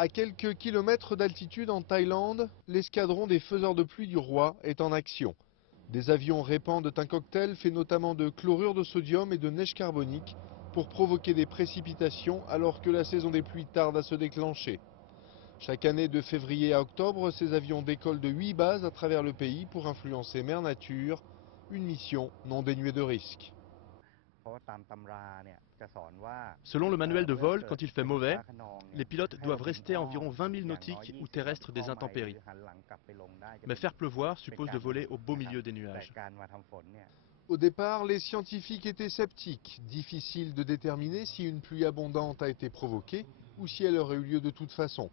À quelques kilomètres d'altitude en Thaïlande, l'escadron des faiseurs de pluie du roi est en action. Des avions répandent un cocktail fait notamment de chlorure de sodium et de neige carbonique pour provoquer des précipitations alors que la saison des pluies tarde à se déclencher. Chaque année de février à octobre, ces avions décollent de 8 bases à travers le pays pour influencer Mère Nature, une mission non dénuée de risques. Selon le manuel de vol, quand il fait mauvais, les pilotes doivent rester à environ 20 000 nautiques ou terrestres des intempéries. Mais faire pleuvoir suppose de voler au beau milieu des nuages. Au départ, les scientifiques étaient sceptiques. Difficile de déterminer si une pluie abondante a été provoquée ou si elle aurait eu lieu de toute façon.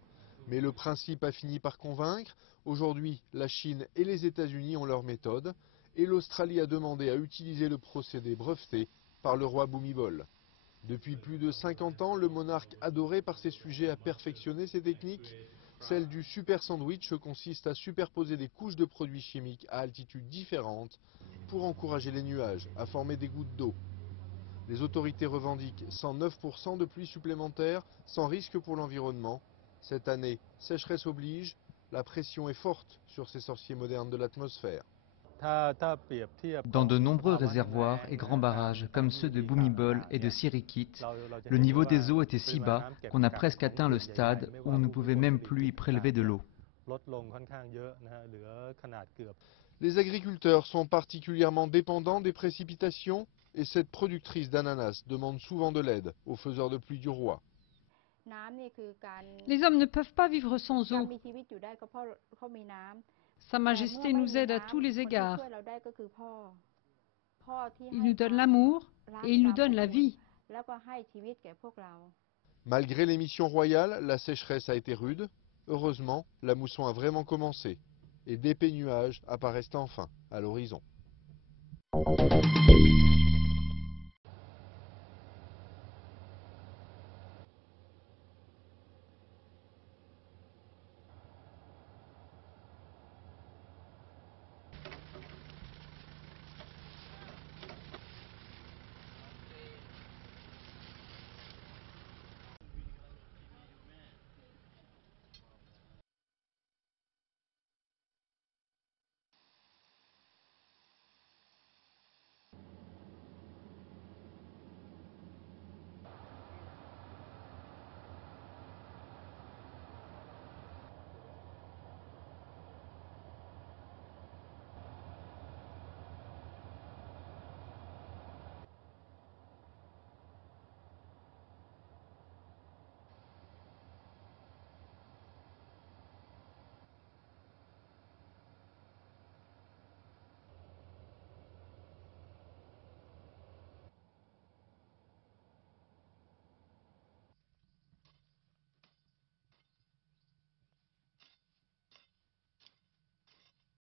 Mais le principe a fini par convaincre. Aujourd'hui, la Chine et les États-Unis ont leur méthode et l'Australie a demandé à utiliser le procédé breveté par le roi Bhumibol. Depuis plus de 50 ans, le monarque adoré par ses sujets a perfectionné ses techniques. Celle du super sandwich consiste à superposer des couches de produits chimiques à altitudes différentes pour encourager les nuages à former des gouttes d'eau. Les autorités revendiquent 109% de pluie supplémentaire sans risque pour l'environnement. Cette année, sécheresse oblige, la pression est forte sur ces sorciers modernes de l'atmosphère. Dans de nombreux réservoirs et grands barrages, comme ceux de Bhumibol et de Sirikit, le niveau des eaux était si bas qu'on a presque atteint le stade où on ne pouvait même plus y prélever de l'eau. Les agriculteurs sont particulièrement dépendants des précipitations et cette productrice d'ananas demande souvent de l'aide aux faiseurs de pluie du roi. Les hommes ne peuvent pas vivre sans eau. Sa Majesté nous aide à tous les égards. Il nous donne l'amour et il nous donne la vie. Malgré les missions royales, la sécheresse a été rude. Heureusement, la mousson a vraiment commencé et d'épais nuages apparaissent enfin à l'horizon.